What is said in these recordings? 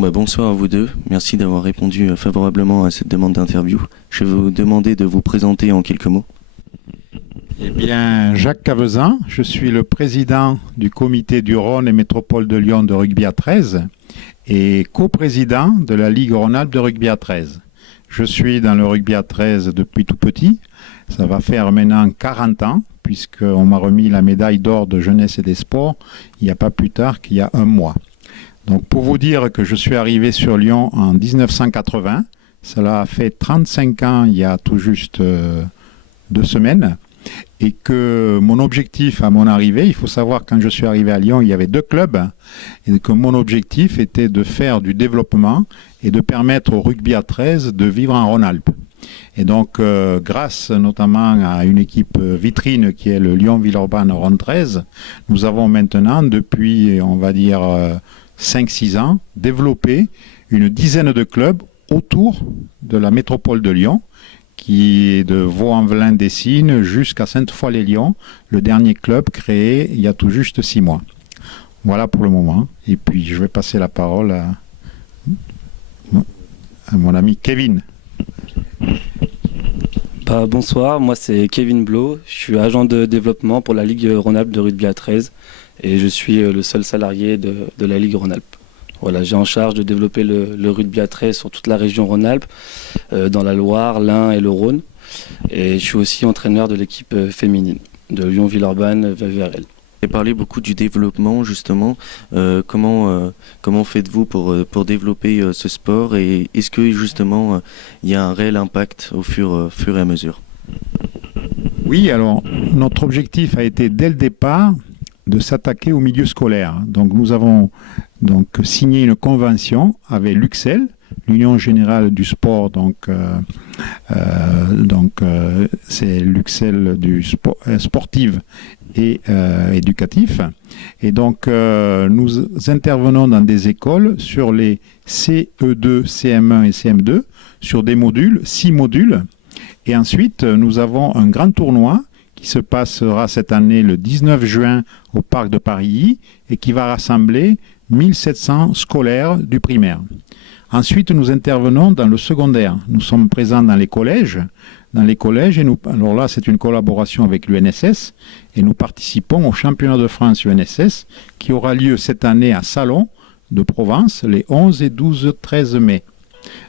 Bonsoir à vous deux. Merci d'avoir répondu favorablement à cette demande d'interview. Je vais vous demander de vous présenter en quelques mots. Eh bien, Jacques Cavezan, je suis le président du comité du Rhône et Métropole de Lyon de rugby à 13 et coprésident de la Ligue Rhône-Alpes de rugby à 13. Je suis dans le rugby à 13 depuis tout petit. Ça va faire maintenant 40 ans, puisqu'on m'a remis la médaille d'or de jeunesse et des sports il n'y a pas plus tard qu'il y a un mois. Donc pour vous dire que je suis arrivé sur Lyon en 1980, cela a fait 35 ans il y a tout juste 2 semaines, et que mon objectif à mon arrivée, il faut savoir quand je suis arrivé à Lyon, il y avait 2 clubs, et que mon objectif était de faire du développement et de permettre au rugby à 13 de vivre en Rhône-Alpes. Et donc, grâce notamment à une équipe vitrine qui est le Lyon-Villeurbanne Rhône 13, nous avons maintenant, depuis, on va dire, 5-6 ans, développé une dizaine de clubs autour de la métropole de Lyon, qui est de Vaux-en-Velin-Dessines jusqu'à Sainte-Foy-les-Lyons, le dernier club créé il y a tout juste 6 mois. Voilà pour le moment. Et puis, je vais passer la parole à mon ami Kevin. Bonsoir, moi c'est Kevin Blo, je suis agent de développement pour la Ligue Rhône-Alpes de rugby à 13 et je suis le seul salarié de la Ligue Rhône-Alpes. Voilà, j'ai en charge de développer le rugby à 13 sur toute la région Rhône-Alpes, dans la Loire, l'Ain et le Rhône. Et je suis aussi entraîneur de l'équipe féminine de Lyon-Villeurbanne VVRL. Vous avez parlé beaucoup du développement justement. Comment faites-vous pour développer ce sport et est-ce que justement il y a un réel impact au fur et à mesure? Oui, alors notre objectif a été dès le départ de s'attaquer au milieu scolaire. Donc nous avons signé une convention avec l'UXEL, l'Union Générale du Sport, c'est l'UXEL du sport, sportive et éducatif. Et donc nous intervenons dans des écoles sur les CE2, CM1 et CM2, sur des modules, 6 modules. Et ensuite, nous avons un grand tournoi qui se passera cette année le 19 juin au parc de Paris et qui va rassembler 1700 scolaires du primaire. Ensuite, nous intervenons dans le secondaire. Nous sommes présents dans les collèges. Alors là, c'est une collaboration avec l'UNSS et nous participons au championnat de France UNSS qui aura lieu cette année à Salon de Provence les 11 et 12-13 mai.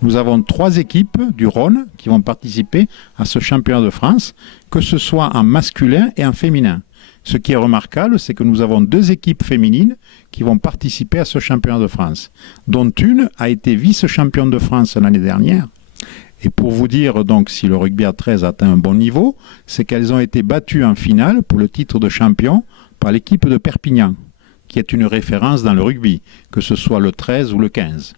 Nous avons 3 équipes du Rhône qui vont participer à ce championnat de France, que ce soit en masculin et en féminin. Ce qui est remarquable, c'est que nous avons 2 équipes féminines qui vont participer à ce championnat de France, dont une a été vice-championne de France l'année dernière. Et pour vous dire donc si le rugby à 13 atteint un bon niveau, c'est qu'elles ont été battues en finale pour le titre de champion par l'équipe de Perpignan, qui est une référence dans le rugby, que ce soit le 13 ou le 15.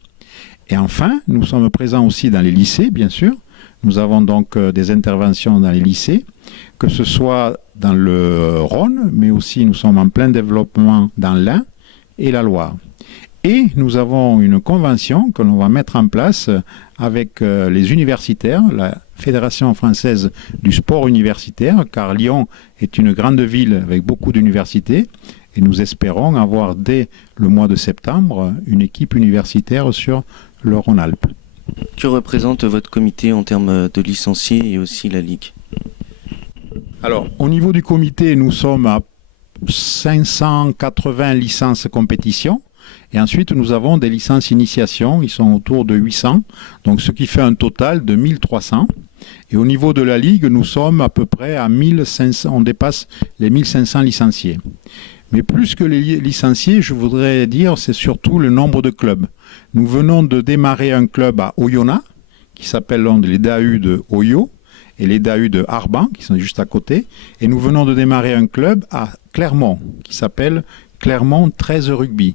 Et enfin, nous sommes présents aussi dans les lycées, bien sûr. Nous avons donc des interventions dans les lycées, que ce soit dans le Rhône, mais aussi nous sommes en plein développement dans l'Ain et la Loire. Et nous avons une convention que l'on va mettre en place avec les universitaires, la Fédération française du sport universitaire, car Lyon est une grande ville avec beaucoup d'universités, et nous espérons avoir dès le mois de septembre une équipe universitaire sur le Rhône-Alpes. Que représente votre comité en termes de licenciés et aussi la Ligue? Alors, au niveau du comité, nous sommes à 580 licences compétition. Et ensuite, nous avons des licences initiation, ils sont autour de 800, donc ce qui fait un total de 1300. Et au niveau de la Ligue, nous sommes à peu près à 1500, on dépasse les 1500 licenciés. Mais plus que les licenciés, je voudrais dire, c'est surtout le nombre de clubs. Nous venons de démarrer un club à Oyonnax, qui s'appelle les DAU de Oyo, et les DAU de Arban, qui sont juste à côté. Et nous venons de démarrer un club à Clermont, qui s'appelle Clermont 13 Rugby.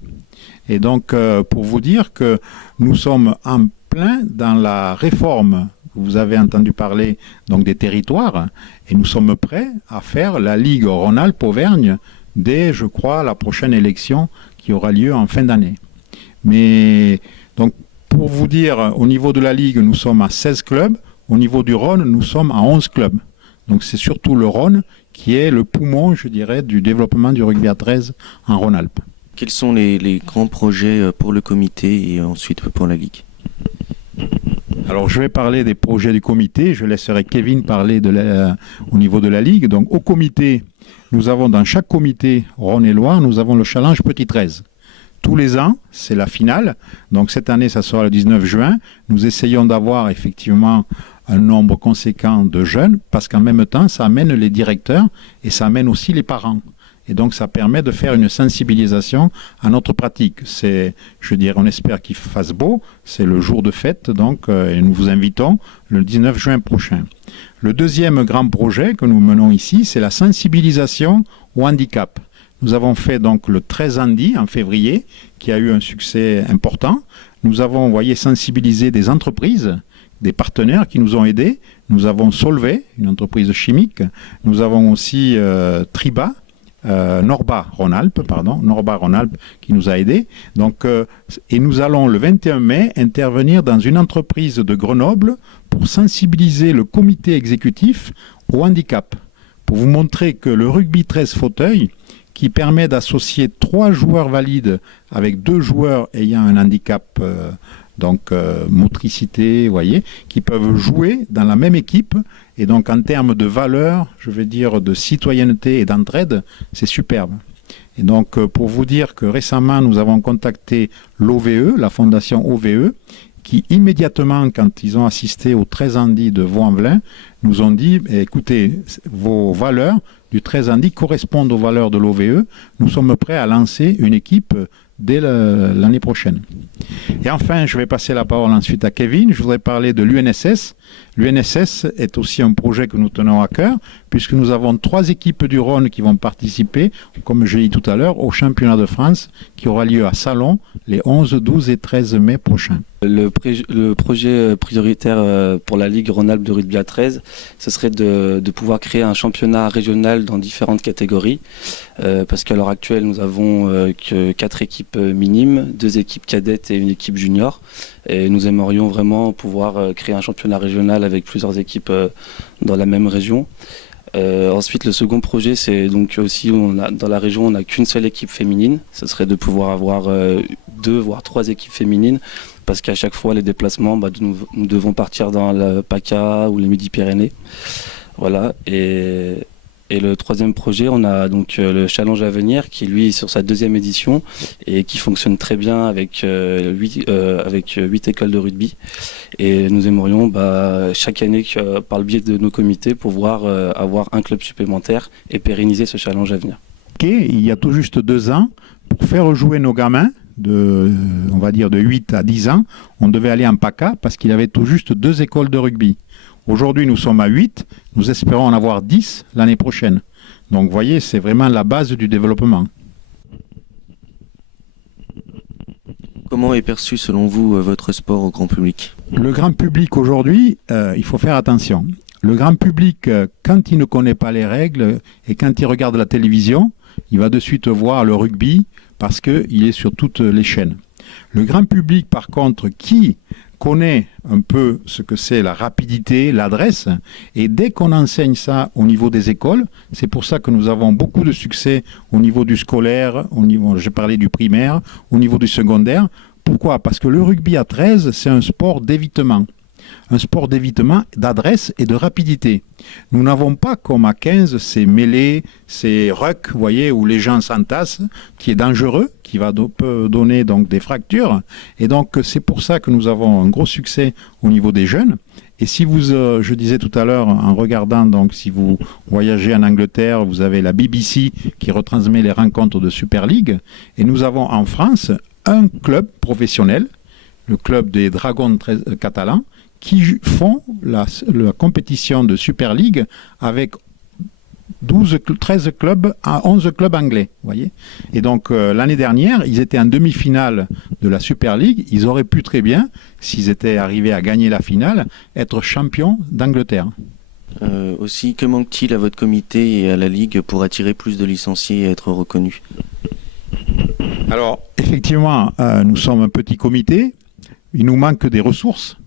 Et donc, pour vous dire que nous sommes en plein dans la réforme, vous avez entendu parler donc des territoires, et nous sommes prêts à faire la Ligue Rhône-Alpes-Auvergne dès, je crois, la prochaine élection qui aura lieu en fin d'année. Mais donc, pour vous dire, au niveau de la Ligue, nous sommes à 16 clubs. Au niveau du Rhône, nous sommes à 11 clubs. Donc, c'est surtout le Rhône qui est le poumon, je dirais, du développement du rugby à 13 en Rhône-Alpes. Quels sont les grands projets pour le comité et ensuite pour la Ligue? Alors, je vais parler des projets du comité. Je laisserai Kevin parler au niveau de la Ligue. Donc, au comité, nous avons dans chaque comité Rhône-et-Loire, nous avons le challenge Petit 13. Tous les ans, c'est la finale. Donc, cette année, ça sera le 19 juin. Nous essayons d'avoir effectivement un nombre conséquent de jeunes parce qu'en même temps, ça amène les directeurs et ça amène aussi les parents. Et donc, ça permet de faire une sensibilisation à notre pratique. Je dirais, on espère qu'il fasse beau. C'est le jour de fête, donc, et nous vous invitons le 19 juin prochain. Le deuxième grand projet que nous menons ici, c'est la sensibilisation au handicap. Nous avons fait donc le 13 Handi en février, qui a eu un succès important. Nous avons, sensibilisé des entreprises, des partenaires qui nous ont aidés. Nous avons Solvay, une entreprise chimique. Nous avons aussi Triba. Norba Rhône-Alpes qui nous a aidés. Donc, et nous allons le 21 mai intervenir dans une entreprise de Grenoble pour sensibiliser le comité exécutif au handicap, pour vous montrer que le rugby 13 fauteuils, qui permet d'associer 3 joueurs valides avec 2 joueurs ayant un handicap motricité, qui peuvent jouer dans la même équipe. Et donc, en termes de valeur, je vais dire de citoyenneté et d'entraide, c'est superbe. Et donc, pour vous dire que récemment, nous avons contacté l'OVE, la fondation OVE, qui immédiatement, quand ils ont assisté au 13 Handi de Vaux-en-Velin, nous ont dit, écoutez, vos valeurs du 13 Handi correspondent aux valeurs de l'OVE. Nous sommes prêts à lancer une équipe dès l'année prochaine. Et enfin, je vais passer la parole ensuite à Kevin. Je voudrais parler de l'UNSS. L'UNSS est aussi un projet que nous tenons à cœur, puisque nous avons 3 équipes du Rhône qui vont participer, comme je l'ai dit tout à l'heure, au championnat de France qui aura lieu à Salon les 11, 12 et 13 mai prochains. Le projet prioritaire pour la Ligue Rhône-Alpes de rugby à 13, ce serait de pouvoir créer un championnat régional dans différentes catégories, parce qu'à l'heure actuelle, nous avons que 4 équipes minimes, 2 équipes cadettes et une équipe junior. Et nous aimerions vraiment pouvoir créer un championnat régional avec plusieurs équipes dans la même région. Ensuite, le second projet, c'est donc aussi, dans la région, on n'a qu'une seule équipe féminine. Ce serait de pouvoir avoir 2 voire 3 équipes féminines, parce qu'à chaque fois, les déplacements, nous devons partir dans le PACA ou les Midi-Pyrénées. Voilà. Et le troisième projet, on a donc le Challenge à venir, qui lui est sur sa 2e édition et qui fonctionne très bien avec 8 écoles de rugby. Et nous aimerions chaque année, par le biais de nos comités, pouvoir avoir un club supplémentaire et pérenniser ce Challenge à venir. Il y a tout juste 2 ans, pour faire jouer nos gamins, on va dire de 8 à 10 ans, on devait aller en PACA parce qu'il y avait tout juste 2 écoles de rugby. Aujourd'hui, nous sommes à 8, nous espérons en avoir 10 l'année prochaine. Donc, vous voyez, c'est vraiment la base du développement. Comment est perçu, selon vous, votre sport au grand public? Le grand public aujourd'hui, il faut faire attention. Le grand public, quand il ne connaît pas les règles et quand il regarde la télévision, il va de suite voir le rugby parce qu'il est sur toutes les chaînes. Le grand public, par contre, qui connaît un peu ce que c'est la rapidité, l'adresse, et dès qu'on enseigne ça au niveau des écoles, c'est pour ça que nous avons beaucoup de succès au niveau du scolaire, j'ai parlé du primaire, au niveau du secondaire. Pourquoi? Parce que le rugby à 13, c'est un sport d'évitement. Un sport d'évitement, d'adresse et de rapidité. Nous n'avons pas comme à 15 ces mêlées, ces rucks, vous voyez, où les gens s'entassent, qui est dangereux, qui peut donner donc des fractures. Et donc c'est pour ça que nous avons un gros succès au niveau des jeunes. Et si vous, je disais tout à l'heure, en regardant, donc si vous voyagez en Angleterre, vous avez la BBC qui retransmet les rencontres de Super League. Et nous avons en France un club professionnel, le club des Dragons catalans, qui font la compétition de Super League avec 13 clubs à 11 clubs anglais. Voyez. Et donc l'année dernière, ils étaient en demi-finale de la Super League. Ils auraient pu très bien, s'ils étaient arrivés à gagner la finale, être champions d'Angleterre. Aussi, que manque-t-il à votre comité et à la Ligue pour attirer plus de licenciés et être reconnus? Alors, effectivement, nous sommes un petit comité. Il nous manque des ressources.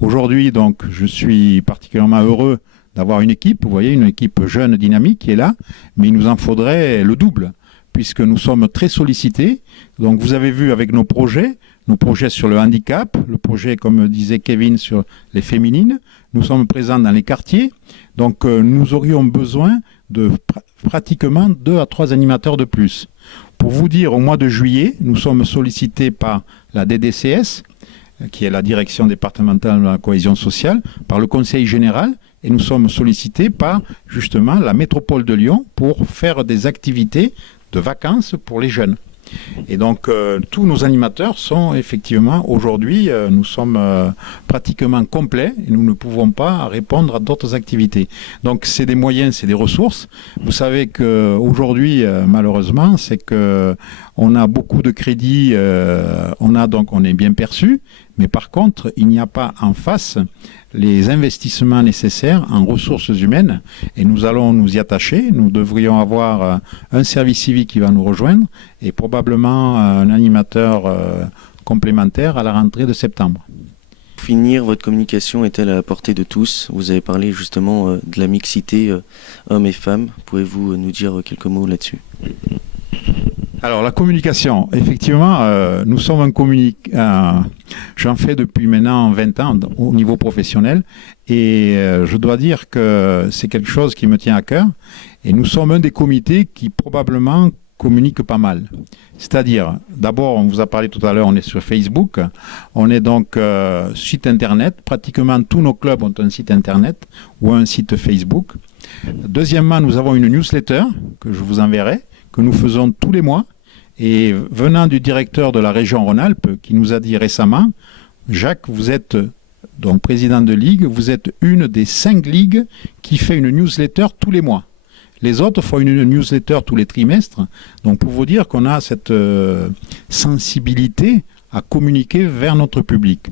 Aujourd'hui, donc, je suis particulièrement heureux d'avoir une équipe, vous voyez, une équipe jeune, dynamique qui est là, mais il nous en faudrait le double. puisque nous sommes très sollicités. Donc vous avez vu avec nos projets sur le handicap, le projet, comme disait Kevin, sur les féminines. Nous sommes présents dans les quartiers. Donc nous aurions besoin de pratiquement 2 à 3 animateurs de plus. Pour vous dire, au mois de juillet, nous sommes sollicités par la DDCS, qui est la Direction départementale de la cohésion sociale, par le Conseil général, et nous sommes sollicités par justement la métropole de Lyon pour faire des activités de vacances pour les jeunes. Et donc tous nos animateurs sont effectivement aujourd'hui, nous sommes pratiquement complets et nous ne pouvons pas répondre à d'autres activités. Donc c'est des moyens, c'est des ressources. Vous savez qu'aujourd'hui malheureusement c'est que on a beaucoup de crédits, on est bien perçu, mais par contre il n'y a pas en face les investissements nécessaires en ressources humaines, et nous allons nous y attacher. Nous devrions avoir un service civique qui va nous rejoindre et probablement un animateur complémentaire à la rentrée de septembre. Pour finir, votre communication est-elle à la portée de tous? Vous avez parlé justement de la mixité hommes et femmes. Pouvez-vous nous dire quelques mots là-dessus? Alors la communication, effectivement, nous sommes un communicant. J'en fais depuis maintenant 20 ans au niveau professionnel, et je dois dire que c'est quelque chose qui me tient à cœur, et nous sommes un des comités qui probablement communique pas mal. C'est-à-dire, d'abord, on vous a parlé tout à l'heure, on est sur Facebook, on est donc site internet, pratiquement tous nos clubs ont un site internet ou un site Facebook. Deuxièmement, nous avons une newsletter que je vous enverrai, que nous faisons tous les mois. Et venant du directeur de la région Rhône-Alpes, qui nous a dit récemment, Jacques, vous êtes donc président de ligue, vous êtes une des 5 ligues qui fait une newsletter tous les mois. Les autres font une newsletter tous les trimestres. Donc pour vous dire qu'on a cette sensibilité à communiquer vers notre public.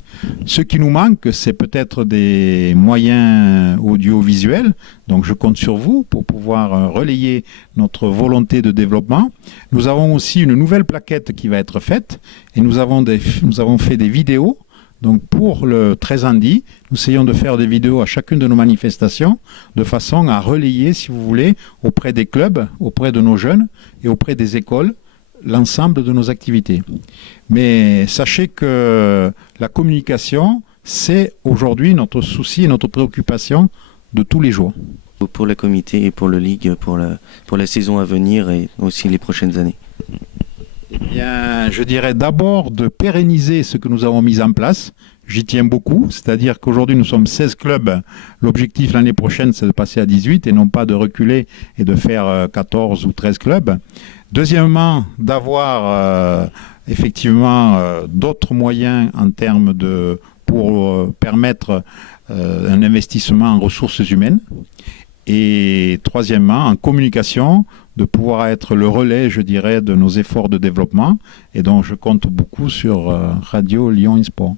Ce qui nous manque, c'est peut-être des moyens audiovisuels. Donc je compte sur vous pour pouvoir relayer notre volonté de développement. Nous avons aussi une nouvelle plaquette qui va être faite, et nous avons fait des vidéos. Donc pour le 13 Andi, nous essayons de faire des vidéos à chacune de nos manifestations, de façon à relayer, si vous voulez, auprès des clubs, auprès de nos jeunes et auprès des écoles, l'ensemble de nos activités. Mais sachez que la communication, c'est aujourd'hui notre souci et notre préoccupation de tous les jours. Pour la comité et pour le Ligue, pour la saison à venir et aussi les prochaines années. Eh bien, je dirais d'abord de pérenniser ce que nous avons mis en place. J'y tiens beaucoup, c'est-à-dire qu'aujourd'hui nous sommes 16 clubs. L'objectif l'année prochaine, c'est de passer à 18 et non pas de reculer et de faire 14 ou 13 clubs. Deuxièmement, d'avoir effectivement d'autres moyens en termes pour permettre un investissement en ressources humaines. Et troisièmement, en communication, de pouvoir être le relais, je dirais, de nos efforts de développement, et donc je compte beaucoup sur Radio Lyon eSport.